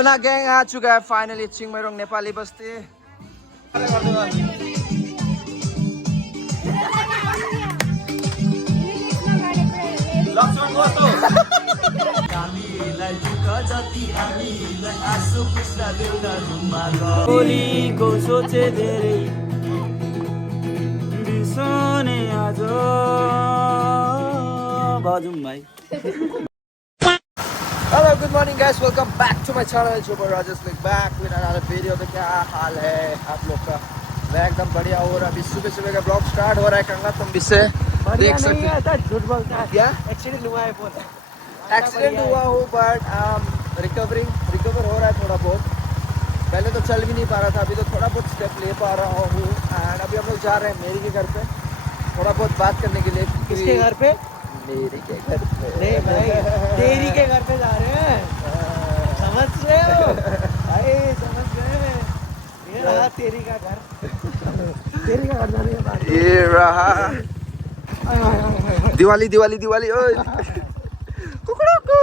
अपना गैंग आ चुका है फाइनली चिंगमैरोंग नेपाली बस्ती। होलीको सोचे धेरै बिर्सने आज बाजुम भाइ। Hello good morning guys, welcome back to my channel super Rajesh back with another video. तो क्या हाल है आप लोग का? मैं एकदम बढ़िया हूँ और अभी सुबह सुबह का ब्लॉग स्टार्ट हो रहा है। कंगा तुम भी से देख सकते हो क्या एक्सीडेंट हुआ है बोल। एक्सीडेंट हुआ हूँ बट रिकवर हो रहा है थोड़ा बहुत। पहले तो चल भी नहीं पा रहा था, अभी तो थोड़ा बहुत स्टेप ले पा रहा हूँ। एंड अभी हम लोग जा रहे हैं मेरी के घर पे थोड़ा बहुत बात करने के लिए। किसके घर पे? मेरी के घर पे। नहीं भाई, तेरी के घर पे जा रहे हैं। समझ रहे हो भाई, समझ रहे हैं। ये रहा तेरी का घर। तेरी का घर जाने के बाद ये रहा दिवाली दिवाली दिवाली। ओए कुकड़ाकू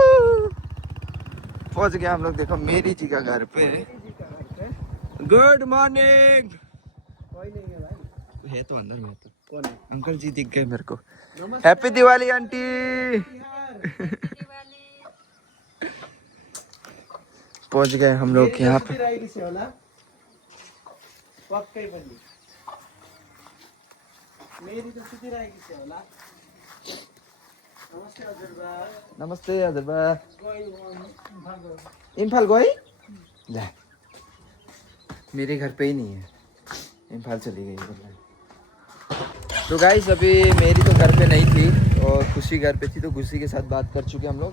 पहुंच गया हम लोग। देखो मेरी जी का घर पे। Good morning. कोई नहीं है भाई। है तो अंदर में तो कौन है? अंकल जी दिख गए मेरे को। Happy Diwali aunty. पहुंच गए हम लोग यहाँ पे। मेरी तो छुट्टी रहेगी से होला। नमस्ते हजुरबा। नमस्ते हजुरबा। इम्फाल गई ला मेरे घर पे ही नहीं है, इम्फाल चली गई। तो गाइस अभी मेरी तो घर पे नहीं थी और खुशी घर पे थी, तो खुशी के साथ बात कर चुके हम लोग।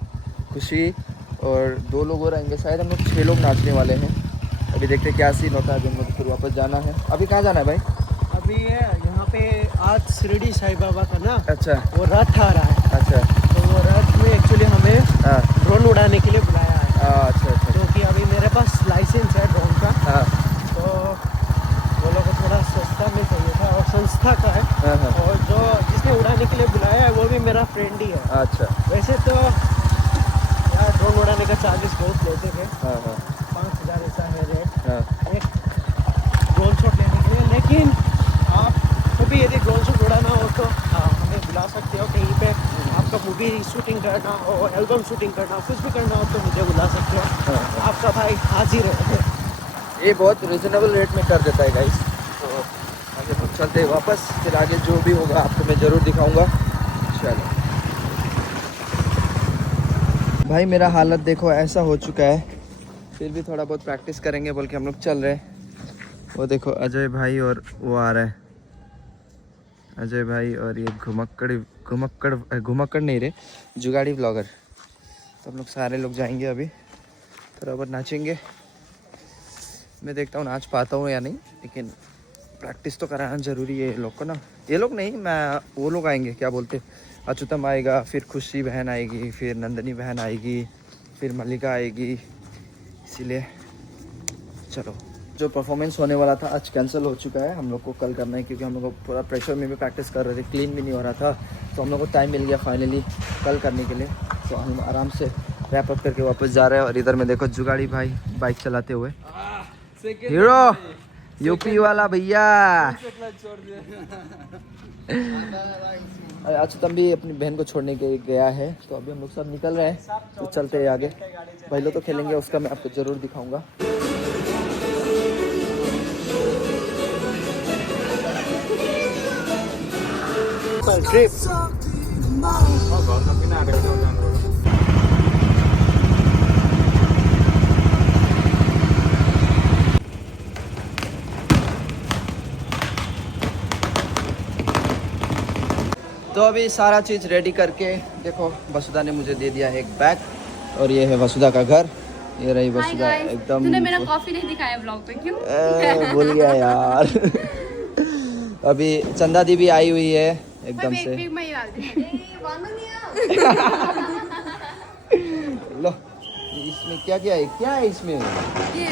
खुशी और 2 लोग और आएंगे शायद, हम लोग 6 लोग नाचने वाले हैं। अभी देखते क्या सीन होता है। अभी हम लोग फिर वापस जाना है। अभी कहाँ जाना है भाई? अभी यहाँ पे आज शिरडी साईं बाबा का ना अच्छा वो रथ आ रहा है। अच्छा तो वो रथ में एक्चुअली हमें हाँ ड्रोन उड़ाने के लिए बुलाया है। अच्छा अच्छा क्योंकि अभी मेरे पास लाइसेंस है ड्रोन का। हाँ तो वो लोग को थोड़ा सस्ता में चाहिए था और संस्था का है। हाँ हाँ और जो जिसने उड़ाने के लिए बुलाया है वो भी मेरा फ्रेंड ही है। अच्छा वैसे तो यार ड्रोन उड़ाने का चार्जेस बहुत लेते थे। हाँ हाँ 5,000 ऐसा है रेट हाँ एक ड्रोन शॉट लेने के लिए। लेकिन आप कभी यदि ड्रोन शॉट उड़ाना हो तो हमें बुला सकते हो। कहीं पे आपका मूवी शूटिंग करना हो, एल्बम शूटिंग करना हो, कुछ भी करना हो तो मुझे बुला सकते हो। आपका भाई हाजिर है। ये बहुत रिजनेबल रेट में कर देता है गाइस। तो आगे हम चलते हैं वापस, फिर आगे जो भी होगा आपको मैं ज़रूर दिखाऊंगा। चलो भाई मेरा हालत देखो ऐसा हो चुका है, फिर भी थोड़ा बहुत प्रैक्टिस करेंगे बोल के हम लोग चल रहे हैं। वो देखो अजय भाई और वो आ रहा है, अजय भाई और ये घुमक्कड़ नहीं रे, जुगाड़ी ब्लॉगर। तो हम लोग सारे लोग जाएंगे अभी, थोड़ा बहुत नाचेंगे। मैं देखता हूँ नाच पाता हूँ या नहीं, लेकिन प्रैक्टिस तो कराना ज़रूरी है ये लोग को ना। ये लोग नहीं, मैं वो लोग आएंगे, क्या बोलते, अच्युतम आएगा, फिर खुशी बहन आएगी, फिर नंदनी बहन आएगी, फिर मल्लिका आएगी। इसीलिए चलो, जो परफॉर्मेंस होने वाला था आज कैंसिल हो चुका है। हम लोग को कल करना है, क्योंकि हम लोग को पूरा प्रेशर में भी प्रैक्टिस कर रहे थे, क्लीन भी नहीं हो रहा था। तो हम लोग को टाइम मिल गया फाइनली कल करने के लिए। तो हम आराम से रैप अप करके वापस जा रहे हैं। और इधर में देखो जुगाड़ी भाई बाइक चलाते हुए, हीरो यूपी वाला भैया। अच्छा तुम भी अपनी बहन को छोड़ने के गया है। तो अभी हम लोग सब निकल रहे हैं, तो चलते हैं आगे। भाई लोग तो खेलेंगे, उसका मैं आपको ज़रूर दिखाऊंगा। ट्रिप तो अभी सारा चीज़ रेडी करके देखो, वसुधा ने मुझे दे दिया है एक बैग, और ये है वसुधा का घर। ये रही वसुधा एकदम। तूने मेरा कॉफी नहीं दिखाया ब्लॉग पे, क्यों? भूल गया यार। अभी चंदा दी भी आई हुई है एकदम से। लो इसमें क्या क्या है, क्या है इसमें? ये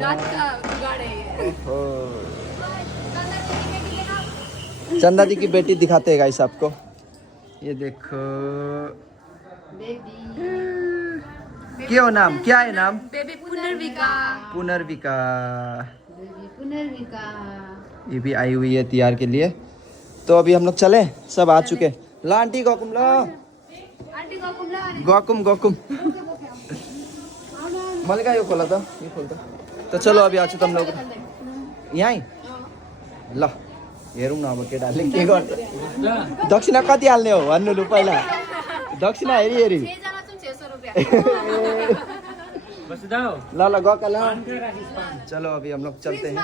रात का जुगाड़ है ये। चंदा दी की बेटी दिखाते हैं गाइस आपको। ये देखो क्यों नाम क्या है नाम? बेबी पुनर्विका। पुनर्विका। पुनर्विका। ये भी आई हुई है तैयार के लिए। तो अभी हम लोग चले, सब आ चुके। ला आंटी गौकुम ला। आंटी गौकुम ला। गौकुम गौकुम मलिका यो खोला था, ये खोलता। तो चलो अभी आ चुके हम लोग यहाँ ल हेरौँ न अब केटाहरूले के गर्छ। दक्षिणा कति हाल्ने हो भन्नु लु पहिला। दक्षिणा हेरी हेरी। छजना छौँ 600 रुपैयाँ। ल ल गएका ल। चलो अभी हम लोग चलते हैं।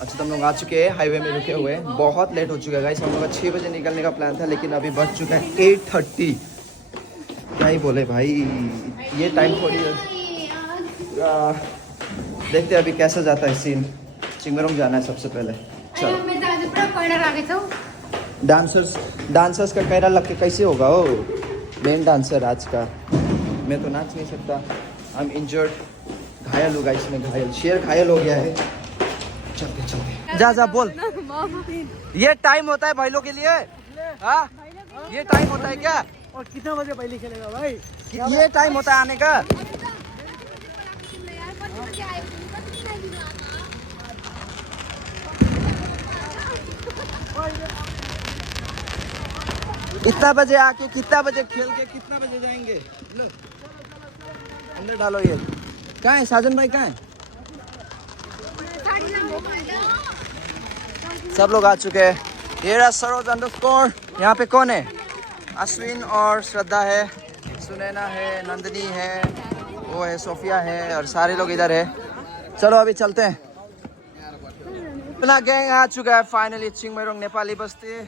अच्छा तो हम लोग आ चुके हैं, हाईवे में रुके हुए हैं। बहुत लेट हो चुका है गाइस। हम लोग का 6 बजे निकलने का प्लान था, लेकिन अभी बज चुका है 8:30। क्या ही बोले भाई, ये टाइम थोड़ी देखते हैं अभी कैसा जाता है सीन। चिंगरम जाना है सबसे पहले। चलो डांसर्स का कैरा लग के कैसे होगा हो। मेन डांसर आज का। मैं तो नाच नहीं सकता। आई एम इंजर्ड, घायल होगा इसमें, घायल शेर घायल हो गया है। चलते चलते जा जा बोल। ये टाइम होता है भाईलों के लिए? हाँ ये टाइम होता है क्या? और कितना बजे पहले खेलेगा भाई? ये टाइम होता है आने का? इतना बजे आके कितना बजे खेल के कितना बजे जाएंगे? लो अंदर डालो ये। कहाँ है साजन भाई, कहाँ है? सब लोग आ चुके हैं। ये रहा सरोज अंडरस्कोर। यहाँ पे कौन है? अश्विन और श्रद्धा है, सुनैना है, नंदनी है, वो है सोफिया है, और सारे लोग इधर है। चलो अभी चलते हैं। अपना गैंग आ चुका है फाइनली चिंगमैरोंग नेपाली बस्ती।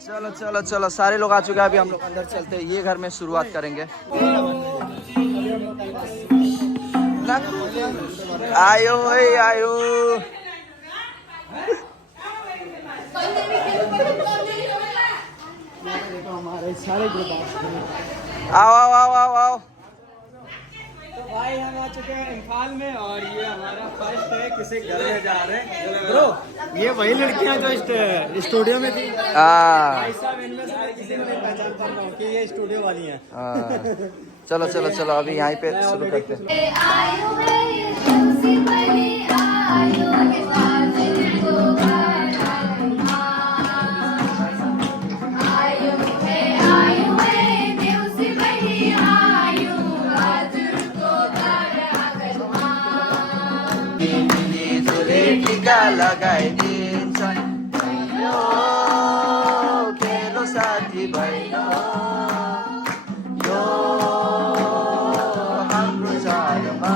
चलो चलो चलो सारे लोग आ चुके हैं। अभी हम लोग अंदर चलते हैं। ये घर में शुरुआत करेंगे। आयो भाई आयो। हमारे सारे ग्रुप आओ आओ आओ आओ आओ। तो भाई हम आ चुके हैं इम्फाल में, और ये हमारा फर्स्ट है किसी घर में जा रहे हैं। ब्रो ये वही लड़कियां जो स्टूडियो में थी। भाई साहब इनमें से किसी को नहीं पहचान पा रहा हूं कि ये स्टूडियो वाली हैं। चलो चलो चलो अभी यहीं पे शुरू करते हैं। टीका लगाइदिन्छन् खेलो साथी भैलो यो हाम्रो चाडमा।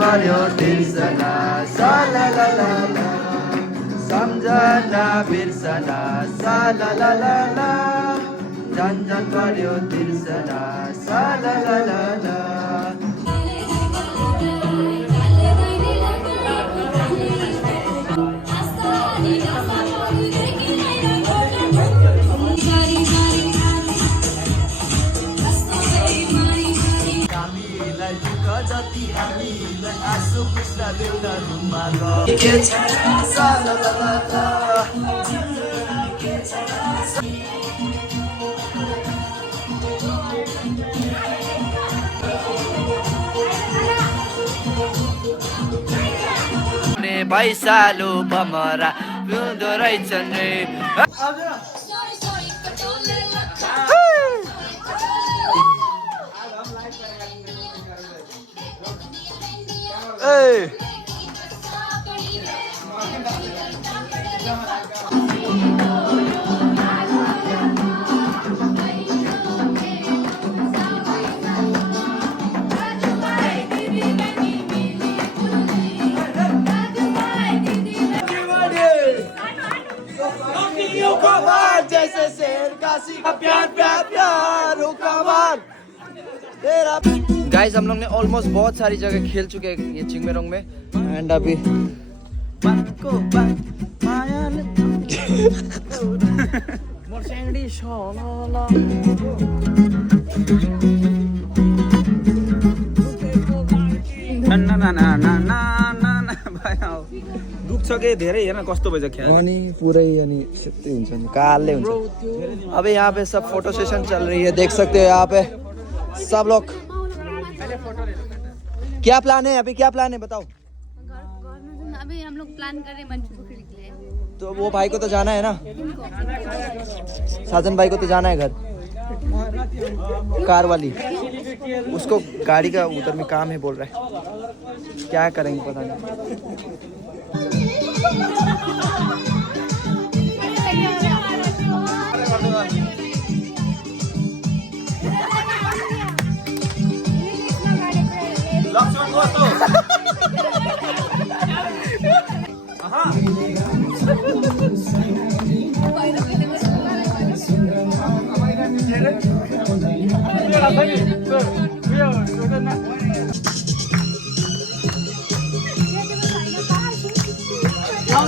बढ्यो तिर्सना साला ला ला ला, सम्झना बिर्सना साला ला ला ला, झन् झन् बढ्यो तिर्सना साला ला ला ला। भाइ सालु बमरा पिउँदो रहेछन् रे। जैसे शेर का सी का प्यार प्यार प्यार हो कमान तेरा। गाइस हम लोग ने ऑलमोस्ट बहुत सारी जगह खेल चुके हैं ये चिंगमेरोंग में एंड अभी दुख्छ के धेरै हेर्न कस्तो भइसक्यो खेल अनि पुरै अनि सेतै हुन्छ नि काले हुन्छ अबे यहाँ पे सब फोटो सेशन चल रही है देख सकते हो यहाँ पे सब लोग क्या प्लान है अभी क्या प्लान है बताओ अभी हम लोग प्लान कर रहे हैं मंचपुरी के लिए तो वो भाई को तो जाना है ना साजन भाई को तो जाना है घर कार वाली उसको गाड़ी का उधर में काम है बोल रहा है क्या करेंगे पता नहीं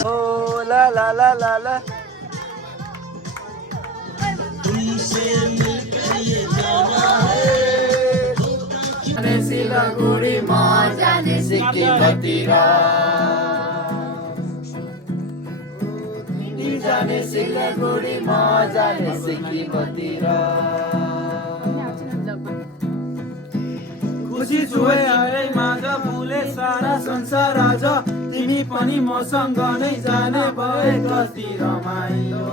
ओ ला ला ला ला ला सिलगुड़ी माँ जाने सिक्किम मदिरा जाने सिलगुड़ी माँ जाने सिक्किम मदिरा खुसी छुए आए माझ फुले सारा संसार आज तिमी पनि मसँग नै जाने भए कति रमाइलो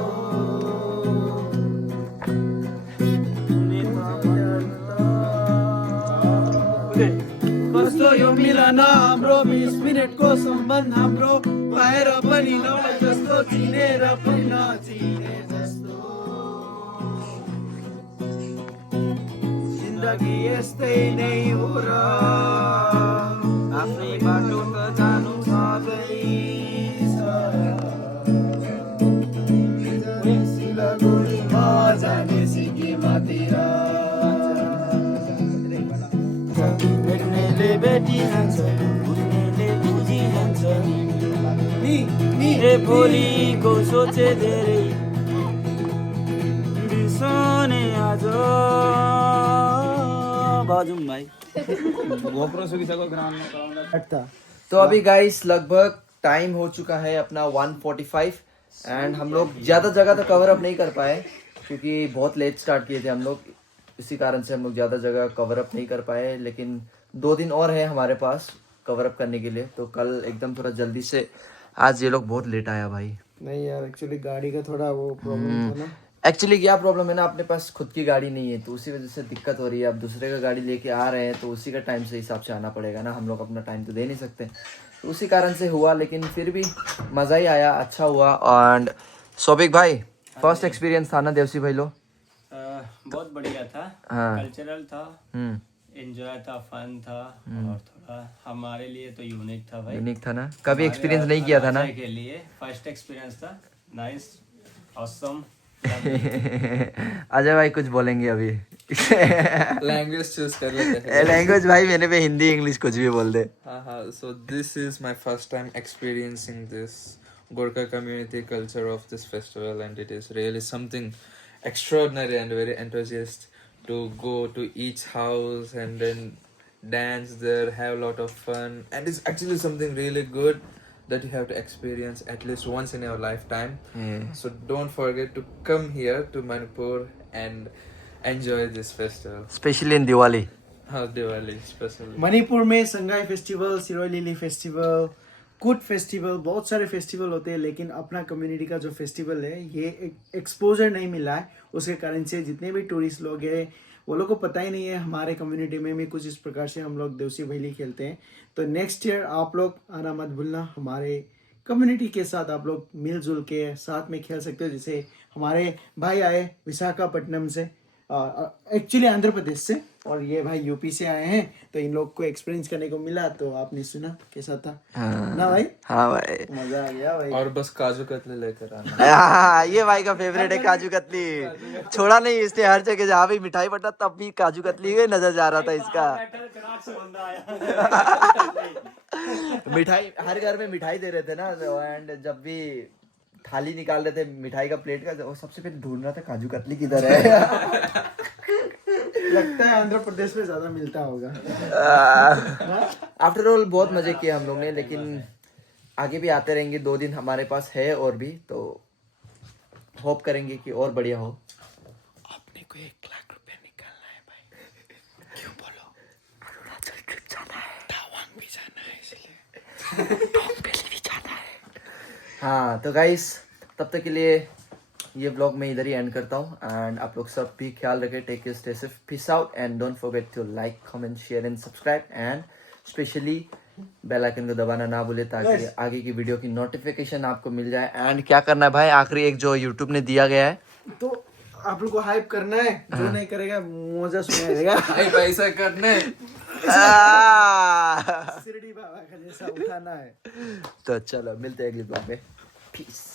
कस्तो यो मिलन हाम्रो 20 मिनेटको सम्बन्ध हाम्रो पाएर पनि नभए जस्तो चिनेर पनि नचिने जस्तो जिन्दगी यस्तै नै हो र आफ्नै बाटो त जानु छँदैछ सिलगुडीमा जाने सिक्किमतिर भेट्नेले भेटिहाल्छ बुझ्नेले बुझिहाल्छ नि भोलिको सोचे धेरै बिर्सने आज बाजुम भाइ घोप्रो सुकिसक्यो ग्राउन्डमा तो अभी गाइस लगभग टाइम हो चुका है अपना 1:45 एंड हम लोग ज़्यादा जगह तो कवर अप नहीं कर पाए क्योंकि बहुत लेट स्टार्ट किए थे हम लोग इसी कारण से हम लोग ज़्यादा जगह कवर अप नहीं कर पाए लेकिन 2 दिन और है हमारे पास कवर अप करने के लिए तो कल एकदम थोड़ा जल्दी से आज ये लोग बहुत लेट आया भाई नहीं यार एक्चुअली गाड़ी का थोड़ा वो प्रॉब्लम था ना एक्चुअली क्या प्रॉब्लम है ना अपने पास खुद की गाड़ी नहीं है तो उसी वजह से दिक्कत हो रही है अब दूसरे का गाड़ी लेके आ रहे हैं तो उसी का टाइम से हिसाब से आना पड़ेगा ना हम लोग अपना टाइम तो दे नहीं सकते तो उसी कारण से हुआ लेकिन फिर भी मज़ा ही आया अच्छा हुआ एंड सौबिक भाई फर्स्ट एक्सपीरियंस था ना देवसी भाई लो बहुत बढ़िया था हाँ। कल्चरल था एंजॉय था फन था और थोड़ा हमारे लिए तो यूनिक था भाई यूनिक था ना कभी एक्सपीरियंस नहीं किया था ना के लिए फर्स्ट एक्सपीरियंस था नाइस ऑसम अजय भाई कुछ बोलेंगे अभी लैंग्वेज चूज कर लेते हैं लैंग्वेज भाई मैंने पे हिंदी इंग्लिश कुछ भी बोल दे हाँ so this is my first time experiencing this Gorkha community culture of this festival and it is really something extraordinary and very enthusiastic to go to each house and then dance there have a lot of fun and it's actually something really good that you have to experience at least once in your lifetime. So don't forget to come here to Manipur and enjoy this festival. Specially in Diwali हाँ Diwali especially. Manipur में Sangai festival Sirohi lily festival कुट festival बहुत सारे festival होते हैं लेकिन अपना community का जो फेस्टिवल है ये एक्सपोजर नहीं मिला है उसके कारण से जितने भी टूरिस्ट लोग हैं वो लोग को पता ही नहीं है हमारे कम्युनिटी में भी कुछ इस प्रकार से हम लोग देवसी भैली खेलते हैं तो नेक्स्ट ईयर आप लोग आना मत भूलना हमारे कम्युनिटी के साथ आप लोग मिलजुल के साथ में खेल सकते हो जैसे हमारे भाई आए विशाखापट्टनम से एक्चुअली आंध्र प्रदेश से, और ये भाई यूपी से आए हैं, तो इन लोग को एक्सपीरियंस करने को मिला, तो आपने सुना कैसा था ना भाई? हाँ भाई, मजा आ गया भाई। और बस काजू कतली लेकर आना। ये भाई का फेवरेट है काजू कतली, छोड़ा नहीं इसने हर जगह जहाँ भी मिठाई बटा तब भी काजू कतली ही नजर जा रहा था इसका। मिठाई हर घर में मिठाई दे रहे थे ना, एंड जब भी थाली निकाल रहे थे मिठाई का प्लेट का, वो सबसे पहले ढूंढ रहा था काजू कतली किधर है। लगता है आंध्र प्रदेश में ज्यादा मिलता होगा। आफ्टर ऑल बहुत मजे किए हम लोग ने, लेकिन आगे भी आते रहेंगे। 2 दिन हमारे पास है और भी, तो होप करेंगे कि और बढ़िया हो। अपने को 1 लाख रुपए निकालना है भाई। क्यों बोलो? अरुणाचल ट्रिप जाना है, तवांग भी जाना है, इसलिए टोंगपेली भी जाना है। हाँ तो गाइस, तब तक के लिए ये ब्लॉग मैं इधर ही एंड करता हूँ, एंड आप लोग सब भी ख्याल रखें। Take care, stay safe, peace out, and don't forget to like, comment, share and subscribe, and specially bell icon को दबाना ना भूले, ताकि आगे की वीडियो की नोटिफिकेशन आपको मिल जाए। एंड क्या करना है भाई, आखिरी एक जो यूट्यूब ने दिया गया है, तो आप लोग को हाइप करना है, जो नहीं करेगा मौजा सुनाएगा। पैसा करने शिरडी बाबा का जैसा उठाना है। तो चलो मिलते हैं अगले ब्लॉग में। पीस।